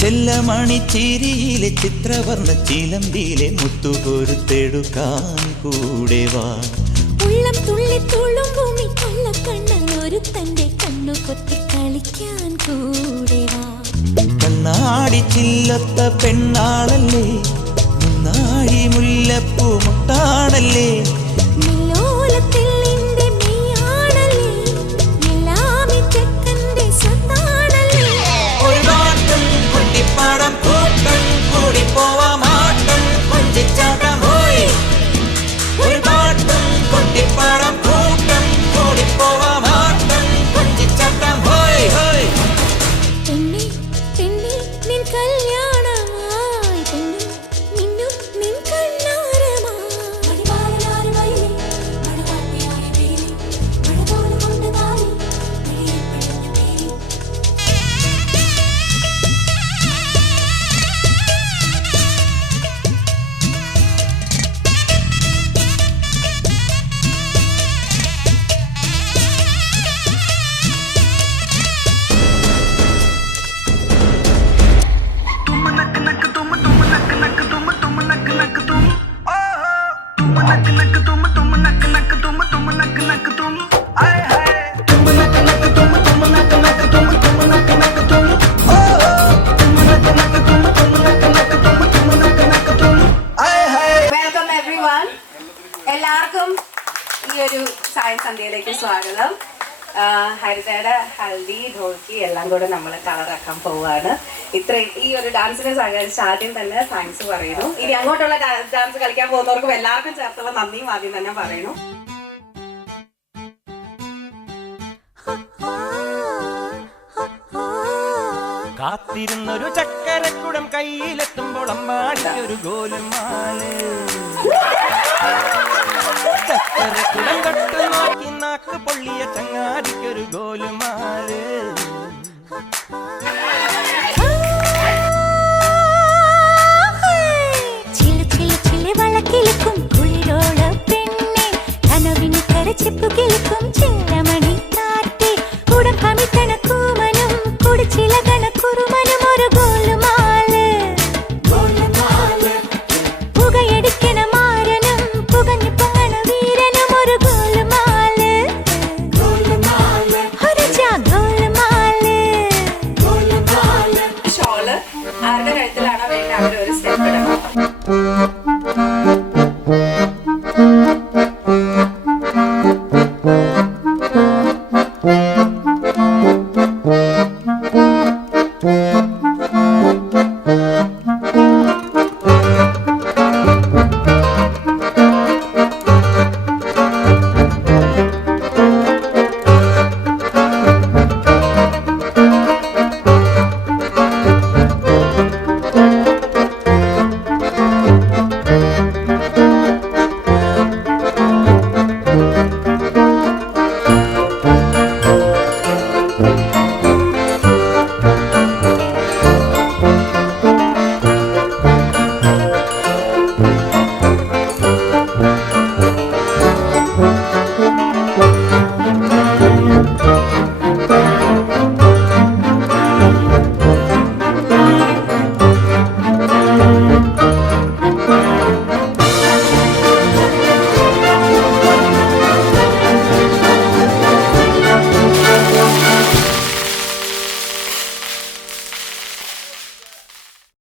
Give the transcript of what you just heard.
ചെല്ലമണിച്ചിരിയിലെ ചിത്രവർണ്ണ ചിലമ്പിയിലെ മുത്തുകൊരുത്തെടുക്കാൻ കൂടെ വാ. ഉള്ളം തുള്ളി തുള്ളും ഭൂമി കൊള്ളക്കണ്ണൻ ഒരു തന്റെ കണ്ണു കൊത്തി കളിക്കാൻ കൂടെ വാ. കണ്ണാടി ചില്ലത്ത പെണ്ണാളല്ലേ, മുന്നാഴി മുല്ലപ്പൂ മുട്ടാണല്ലേ, എല്ലാവർക്കും ഈ ഒരു സായം സന്ധ്യയിലേക്ക് സ്വാഗതം. ഹരിതയുടെ ഹൽദി ധോക്കി എല്ലാം കൂടെ നമ്മൾ കളറാക്കാൻ പോവുകയാണ്. ഈ ഒരു ഡാൻസിനെ സഹകരിച്ച് ആദ്യം തന്നെ താങ്ക്സ് പറയുന്നു. ഇനി അങ്ങോട്ടുള്ള ഡാൻസ് കളിക്കാൻ പോകുന്നവർക്കും എല്ലാവർക്കും ചേർത്തുള്ള നന്ദിയും ആദ്യം തന്നെ പറയുന്നു. കാത്തിരുന്നൊരു ചക്കരക്കുടം കയ്യിലെത്തുമ്പോൾ അമ്പാടിക്കൊരു ഗോലുമാല്, ചക്കരക്കുടം തൊട്ട് നോക്കി നാക്ക് പൊള്ളിയ ചങ്ങാതിക്കൊരു ഗോലുമാല്. വളക്കിളിക്കും കുളിരോള പെണ്ണെ, കനവിന് കരച്ചിപ്പു കിളിക്കും ചെല്ലമണി കാറ്റ്, കുടം കമിത്തണ കൂമനും കുടിച്ചിലകണ കുറുമനും ഒരു ഗോലുമാല്. പുകയടിക്കണ മാരനും പുകഞ്ഞു പൊങ്ങണ വീരനും ഒരു ഗോലുമാല്. ഒരു ഗോലുമാല്. ഷോള് ആരുടെ കഴുത്തിലാണോ വേണ്ട അവിടെ ഒരു സ്റ്റെപ്പ് ഇടണം.